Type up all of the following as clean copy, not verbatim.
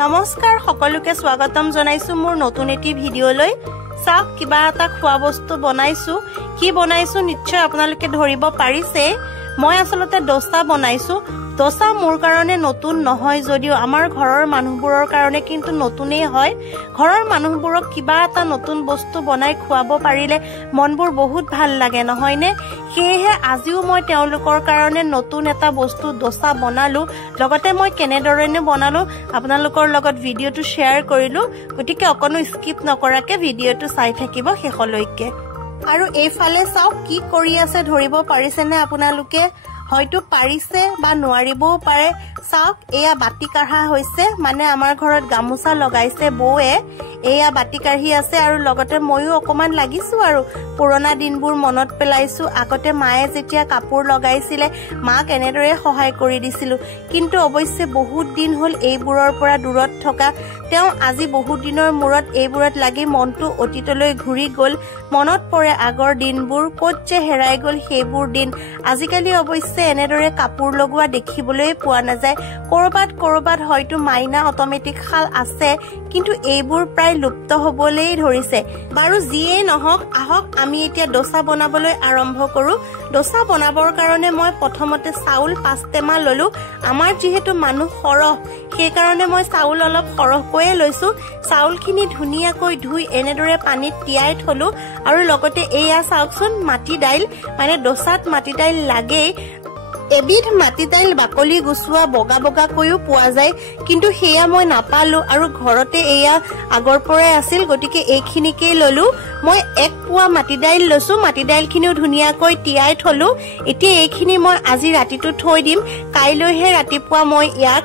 নমস্কাৰ সকলোকে স্বাগতম জনাইছো মোৰ নতুন এটি ভিডিঅলৈ চাওক কিবা এটা খোৱা বস্তু বনাইছো কি বনাইছো নিশ্চয় আপোনালোকে ধৰিব পাৰিছে মই আসলতে দোসা বনাইছো দোসা মোৰ কাৰণে নতুন নহয় যদিও আমাৰ ঘৰৰ মানুহবোৰৰ কাৰণে কিন্তু নতুনেই হয় ঘৰৰ মানুহবোৰক কিবা এটা নতুন বস্তু বনাই খুৱাব পাৰিলে মনবোৰ বহুত ভাল লাগে নহয়নে সেয়ে আজিও মই তেওঁলোকৰ কাৰণে নতুন এটা বস্তু দোসা বনালো লগতে মই কেনেদৰেনে বনালো আপোনালোকৰ লগত ভিডিঅটো শেয়াৰ কৰিলো গতিকে অকনো স্কিপ নকৰাকে ভিডিঅটো চাই থাকিব শেষলৈকে আৰু এইফালে চাওক কি কৰি আছে ধৰিব পাৰিছেনে আপোনালোকে হয়তো পাৰিছে বা নোৱাৰিবও পাৰে চাওক এয়া বাটি কাঢ়া হৈছে মানে আমাৰ ঘৰত গামুচা লগাইছে বৌয়ে এয়া বাটি কাঢ়ি আছে আৰু লগতে ময়ো অকমান লাগিছো আৰু পুৰণা দিনবোৰ মনত পেলাইছো আগতে মায়ে যেতিয়া কাপোৰ লগাইছিলে মাক এনেদৰে সহায় কৰি দিছিলো কিন্তু অৱশ্যে বহুত দিন হল এইবোৰৰ পৰা দূৰত থকা তেওঁ আজি বহুত দিনৰ মূৰত এইবোৰত লাগি মনটো অতীতলৈ ঘূৰি গল মনত পৰে আগৰ দিনবোৰ ক'ত যে হেৰাই গল সেইবোৰ দিন আজিকালি অৱশ্যে এনেদৰে কাপোৰ লগোৱা দেখিবলৈ পোৱা নাযায় কৰবাত হয়তো মাইনা অটোমেটিক খাল আছে কিন্তু এইবোৰ প্ৰায় লুপ্ত হবলৈ ধৰিছে বাৰু যিয়ে নহওক আহক আমি এতিয়া দোসা বনাবলৈ আৰম্ভ কৰো দোসা বনাবৰ কাৰণে মই প্ৰথমতে চাউল 5 টেমা ললো আমাৰ যেহেতু মানুহ সৰহ সেই কাৰণে মই চাউল অলপ সৰহকৈ লৈছো চাউলখিনি ধুনিয়াকৈ ধুই এনেদৰে পানীত তিয়াই থলো আৰু লগতে এয়া চাওকচোন মাটি দাইল মানে দোসাত মাটি দাইল লাগেই এবিধ মাটি দাইল বাকলি গুছুৱা বগা বগা কৈও পোৱা যায় কিন্তু হেয়া মই নাপালো আৰু ঘৰতে এয়া আগৰ পৰাই আছিল গতিকে এইখিনিকে ললো মই এক পোৱা মাটি দাইল লৈছো মাটি দাইলখিনিও ধুনিয়াকৈ তিয়াই থলো এতিয়া এইখিনি মই আজি ৰাতিটো থৈ দিম কাইলৈহে ৰাতিপুৱা মই ইয়াক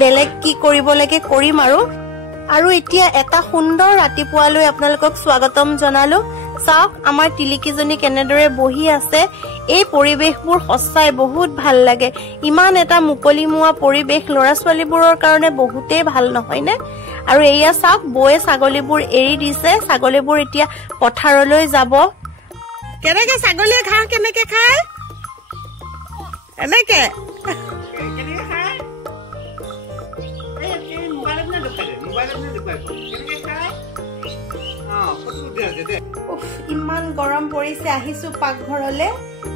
বেলেগ কি কৰিব লাগে কৰিম আৰু এতিয়া এটা সুন্দৰ ৰাতিপুৱালৈ আপোনালোকক স্বাগতম জনালো চাওক আমাৰ তিলিকিজনী কেনেদৰে বহি আছে এই পৰিবেশবোৰ সঁচাই বহুত ভাল লাগে ইমান এটা মুকলিমুৱা পৰিবেশ লৰা ছোৱালীবোৰৰ কাৰণে বহুতেই ভাল নহয় নে আৰু এয়া চাওক বয়ে ছাগলীবোৰ এৰি দিছে ছাগলীবোৰ এতিয়া পথাৰলৈ যাব কেনেকে ছাগলীয়ে ঘাঁহ কেনেকে খায় এনেকে ইমান গৰম পৰিছে আহিছো পাকঘৰলে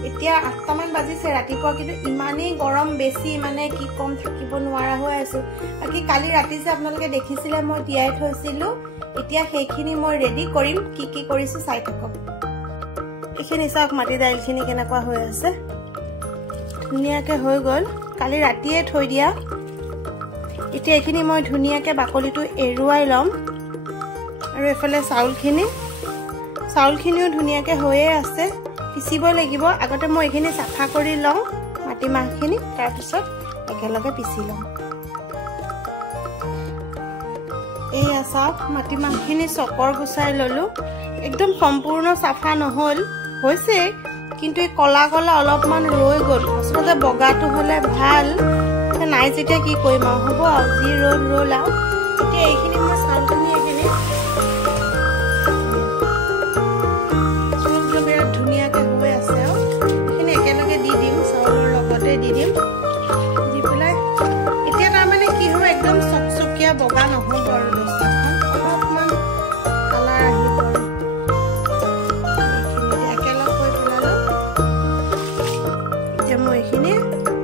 এতিয়া 8টা মান বাজিছে ৰাতিপুৱা কিন্তু ইমানেই গৰম বেছি মানে কি কম থাকিব নোৱাৰা হৈ আছো বাকি কালি ৰাতি যে আপোনালোকে দেখিছিলে মই তিয়াই থৈছিলো এতিয়া সেইখিনি মই ৰেডি কৰিম কি কৰিছো চাই থাকক এইখিনি চাওক মাটি দাইলখিনি কেনেকুৱা হৈ আছে ধুনীয়াকে হৈ গল কালি ৰাতিয়ে থৈ দিয়া এতিয়া এইখিনি মই ধুনীয়াকে বাকলিটো এৰুৱাই লম আৰু এফালে চাউলখিনিও ধুনীয়াকে হৈয়ে আছে পিচিব লাগিব আগতে মই এইখিনি চাফা কৰি লওঁ মাটিমাহখিনি তাৰপিছত একেলগে পিচি লওঁ এয়া চাওক মাটিমাহখিনি চকৰ গুচাই ললো একদম সম্পূৰ্ণ চাফা নহল হৈছে কিন্তু এই কলা কলা অলপমান ৰৈ গল আচলতে বগাটো হলে ভাল নাই যেতিয়া কি কৰিম হ'ব আৰু যি ৰল আৰু এতিয়া এইখিনি মই চাউলখিনি এইখিনি ধুনীয়াকে হৈ আছে আৰু এইখিনি একেলগে দি দিম চাউলৰ লগতে দি দিম দি পেলাই এতিয়া তাৰমানে কি হ'ব একদম চকচকীয়া বগা নহ'ব আৰু দোসাখন অলপমান কালাৰ আহিব এইখিনি একেলগ কৰি পেলালো এতিয়া মই এইখিনি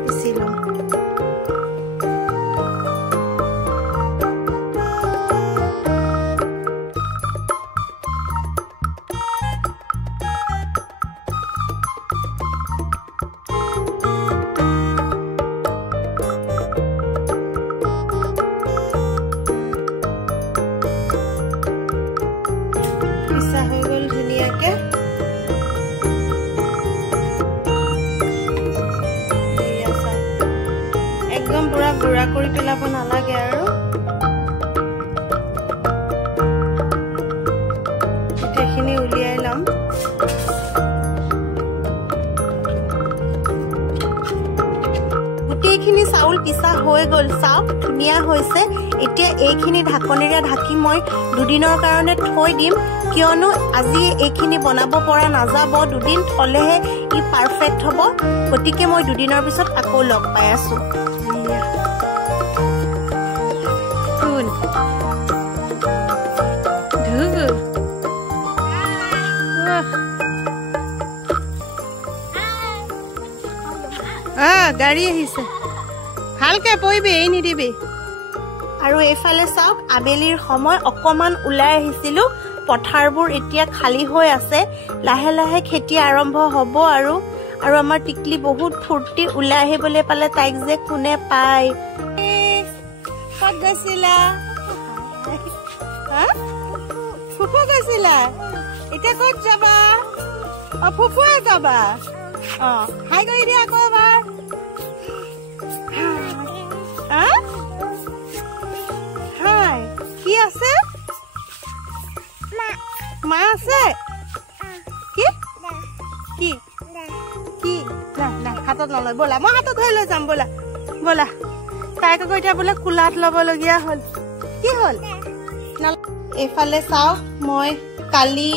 পিচি লম হৈ গল ধুনীয়াকে একদম পুৰা গুড়া কৰি পেলাব নালাগে আৰু এইখিনি উলিয়াই লম গোটেইখিনি চাউল পিছা হৈ গল চাওক ধুনীয়া হৈছে এতিয়া এইখিনি ঢাকনিৰে ঢাকি মই দুদিনৰ কাৰণে থৈ দিম কিয়নো আজি এইখিনি বনাব পৰা নাযাব দুদিন থলেহে ই পাৰফেক্ট হ'ব গতিকে মই দুদিনৰ পিছত আকৌ লগ পাই আছো হল ধুবু গাড়ী আহিছে ভালকে পৰিবি এই নিদিবি আৰু এইফালে চাওক আবেলিৰ সময় অকমান ওলাই আহিছিলো পথাৰবোৰ এতিয়া খালী হৈ আছে লাহে লাহে খেতি আৰম্ভ হ'ব আৰু আমাৰ টিকলি বহুত ফূৰ্তি ওলাই আহিবলৈ পালে তাইক যে কোনে পায় ক'ত গৈছিলা ফুফু গৈছিলা এতিয়া ক'ত যাবা ফুফুৱে যাবা হাই কৰি দিয়া আকৌ এবাৰ হাই কি আছে মা আছে কি কি কি না না হাতত নলয় ব'লা মই হাতত ধৰি লৈ যাম ব'লা ব'লা তাইক আকৌ এতিয়া বোলে কোলাত ল'বলগীয়া হ'ল কি হ'ল এইফালে চাওক মই কালি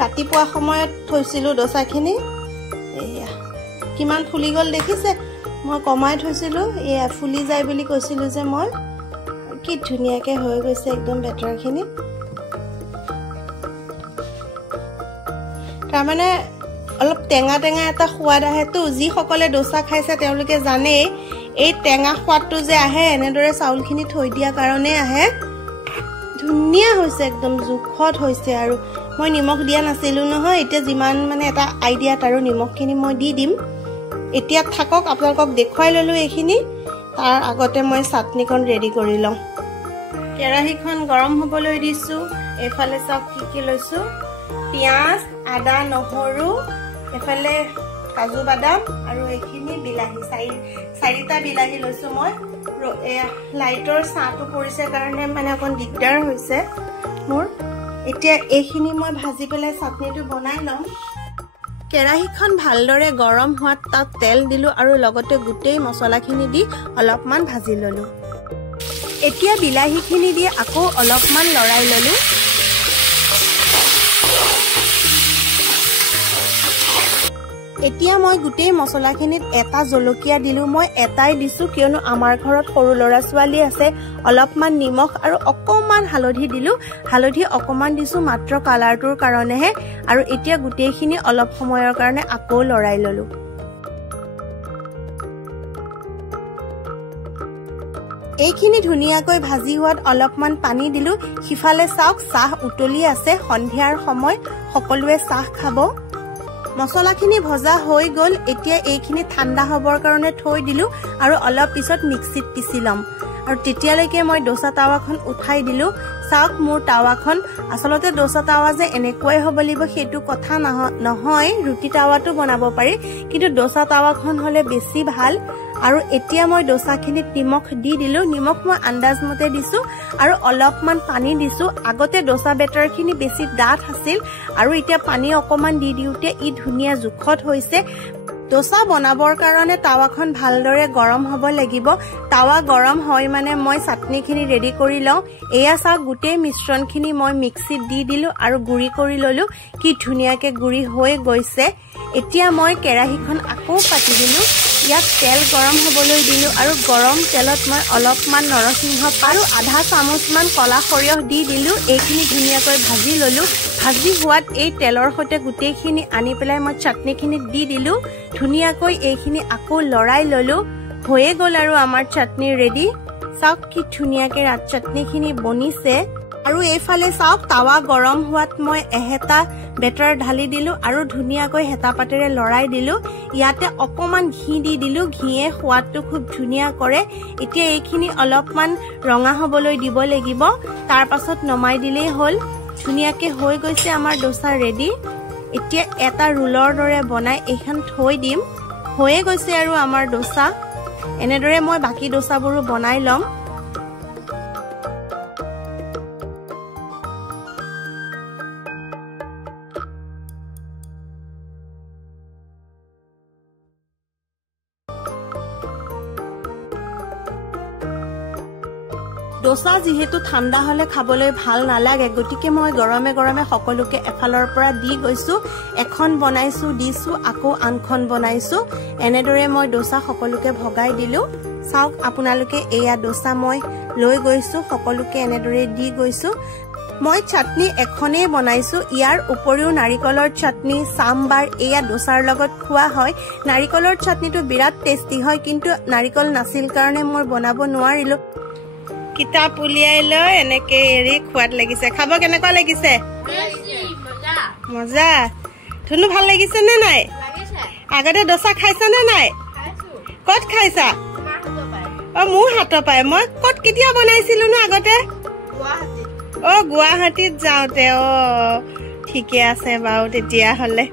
ৰাতিপুৱা সময়ত থৈছিলোঁ ডোচাখিনি এয়া কিমান ফুলি গ'ল দেখিছে মই কমাই থৈছিলোঁ এয়া ফুলি যায় বুলি কৈছিলোঁ যে মই কি ধুনীয়াকৈ হৈ গৈছে একদম বেটাৰখিনি তাৰমানে অলপ টেঙা টেঙা এটা সোৱাদ আহেতো যিসকলে ডোচা খাইছে তেওঁলোকে জানেই এই টেঙা সোৱাদটো যে আহে এনেদৰে চাউলখিনি থৈ দিয়াৰ কাৰণে আহে ধুনীয়া হৈছে একদম জোখত হৈছে আৰু মই নিমখ দিয়া নাছিলোঁ নহয় এতিয়া যিমান মানে এটা আইডিয়াত আৰু নিমখখিনি মই দি দিম এতিয়া থাকক আপোনালোকক দেখুৱাই ল'লোঁ এইখিনি তাৰ আগতে মই চাটনিখন ৰেডি কৰি লওঁ কেৰাহীখন গৰম হ'বলৈ দিছোঁ এইফালে চাওক কি কি লৈছোঁ পিঁয়াজ আদা নহৰু এফালে কাজু বাদাম আৰু এইখিনি বিলাহী চাৰিটা বিলাহী লৈছোঁ মই লাইটৰ ছাঁটো পৰিছে কাৰণে মানে অকণ দিগদাৰ হৈছে মোৰ এতিয়া এইখিনি মই ভাজি পেলাই চাটনিটো বনাই ল'ম কেৰাহীখন ভালদৰে গৰম হোৱাত তাত তেল দিলোঁ আৰু লগতে গোটেই মছলাখিনি দি অলপমান ভাজি ল'লোঁ এতিয়া বিলাহীখিনি দি আকৌ অলপমান লৰাই ল'লোঁ এতিয়া মই গোটেই মছলাখিনিত এটা জলকীয়া দিলোঁ মই এটাই দিছোঁ কিয়নো আমাৰ ঘৰত সৰু ল'ৰা ছোৱালী আছে অলপমান নিমখ আৰু অকণমান হালধি দিলোঁ হালধি অকণমান দিছোঁ মাত্ৰ কালাৰটোৰ কাৰণেহে আৰু এতিয়া গোটেইখিনি অলপ সময়ৰ কাৰণে আকৌ লৰাই ল'লোঁ এইখিনি ধুনীয়াকৈ ভাজি হোৱাত অলপমান পানী দিলোঁ সিফালে চাওক চাহ উতলি আছে সন্ধিয়াৰ সময় সকলোৱে চাহ খাব মছলাখিনি ভজা হৈ গ'ল এতিয়া এইখিনি ঠাণ্ডা হ'বৰ কাৰণে থৈ দিলোঁ আৰু অলপ পিছত মিক্সিত পিচি ল'ম আৰু তেতিয়ালৈকে মই ডোচা টাৱাখন উঠাই দিলোঁ চাওক মোৰ টাৱাখন আচলতে ডোচা টাৱা যে এনেকুৱাই হ'ব লাগিব সেইটো কথা নহয় ৰুটি টাৱাটো বনাব পাৰি কিন্তু ডোচা টাৱাখন হ'লে বেছি ভাল আৰু এতিয়া মই ডোচাখিনিত নিমখ দি দিলোঁ নিমখ মই আন্দাজমতে দিছোঁ আৰু অলপমান পানী দিছোঁ আগতে ডোচা বেটাৰখিনি বেছি ডাঠ আছিল আৰু এতিয়া পানী অকণমান দি দিওঁতে ই ধুনীয়া জোখত হৈছে ডোচা বনাবৰ কাৰণে টাৱাখন ভালদৰে গৰম হ'ব লাগিব টাৱা গৰম হয় মানে মই চাটনিখিনি ৰেডি কৰি লওঁ এয়া চাওক গোটেই মিশ্ৰণখিনি মই মিক্সিত দি দিলোঁ আৰু গুড়ি কৰি ল'লোঁ কি ধুনীয়াকৈ গুড়ি হৈ গৈছে এতিয়া মই কেৰাহীখন আকৌ পাতি দিলোঁ ইয়াত তেল গৰম হ'বলৈ দিলোঁ আৰু গৰম তেলত মই অলপমান নৰসিংহ আৰু আধা চামুচমান কলা সৰিয়হ দি দিলোঁ এইখিনি ধুনীয়াকৈ ভাজি ল'লোঁ ভাজি হোৱাত এই তেলৰ সৈতে গোটেইখিনি আনি পেলাই মই চাটনিখিনিত দি দিলোঁ ধুনীয়াকৈ এইখিনি আকৌ লৰাই ল'লোঁ হৈয়ে গ'ল আৰু আমাৰ চাটনি ৰেডি চাওক কি ধুনীয়াকৈ চাটনিখিনি বনিছে আৰু এইফালে চাওক টাৱা গৰম হোৱাত মই এহেতা বেটাৰ ঢালি দিলোঁ আৰু ধুনীয়াকৈ হেতা পাতেৰে লৰাই দিলোঁ ইয়াতে অকণমান ঘি দি দিলোঁ ঘিয়ে সোৱাদটো খুব ধুনীয়া কৰে এতিয়া এইখিনি অলপমান ৰঙা হ'বলৈ দিব লাগিব তাৰ পাছত নমাই দিলেই হ'ল ধুনীয়াকৈ হৈ গৈছে আমাৰ ডোচা ৰেডি এতিয়া এটা ৰোলৰ দৰে বনাই এইখন থৈ দিম হৈয়ে গৈছে আৰু আমাৰ ডোচা এনেদৰে মই বাকী ডোচাবোৰো বনাই ল'ম ডোচা যিহেতু ঠাণ্ডা হ'লে খাবলৈ ভাল নালাগে গতিকে মই গৰমে গৰমে সকলোকে এফালৰ পৰা দি গৈছোঁ এখন বনাইছোঁ দিছোঁ আকৌ আনখন বনাইছোঁ এনেদৰে মই ডোচা সকলোকে ভগাই দিলোঁ চাওক আপোনালোকে এয়া ডোসা মই লৈ গৈছো সকলোকে এনেদৰে দি গৈছো মই চাটনি এখনেই বনাইছো ইয়াৰ উপৰিও নাৰিকলৰ চাটনি সাম্বাৰ এয়া ডোসাৰ লগত খোৱা হয় নাৰিকলৰ চাটনিটো বিৰাট টেষ্টি হয় কিন্তু নাৰিকল নাছিল কাৰণে মই বনাব নোৱাৰিলো কিতাপ উলিয়াই লৈ এনেকে এৰি খোৱাত লাগিছে খাব কেনেকুৱা লাগিছে মজা ধুনু ভাল লাগিছে নে নাই আগতে ডোসা খাইছা নে নাই কত খাইছা মোৰ হাত পায় মই কত কেতিয়া বনাইছিলো না আগতে গুৱাহাটীত যাওঁতে ঠিকে আছে বাৰু তেতিয়া হলে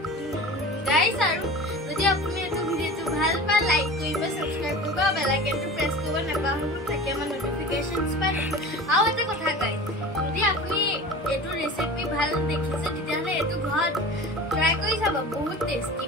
গাইস আৰু যদি আপুনি এই ভিডিওটো ভাল পায় লাইক কৰিব সাবস্ক্ৰাইব কৰিব বেল আইকনটো প্ৰেছ কৰিব নাপাহৰিব তাকে আমাৰ নোটিফিকেশনছ পায় আৰু এটা কথা গাইস যদি আপুনি এইটো ৰেচিপি ভাল দেখিছে তেতিয়া হলে এইটো ঘৰত ট্ৰাই কৰি চাব বহুত টেষ্টি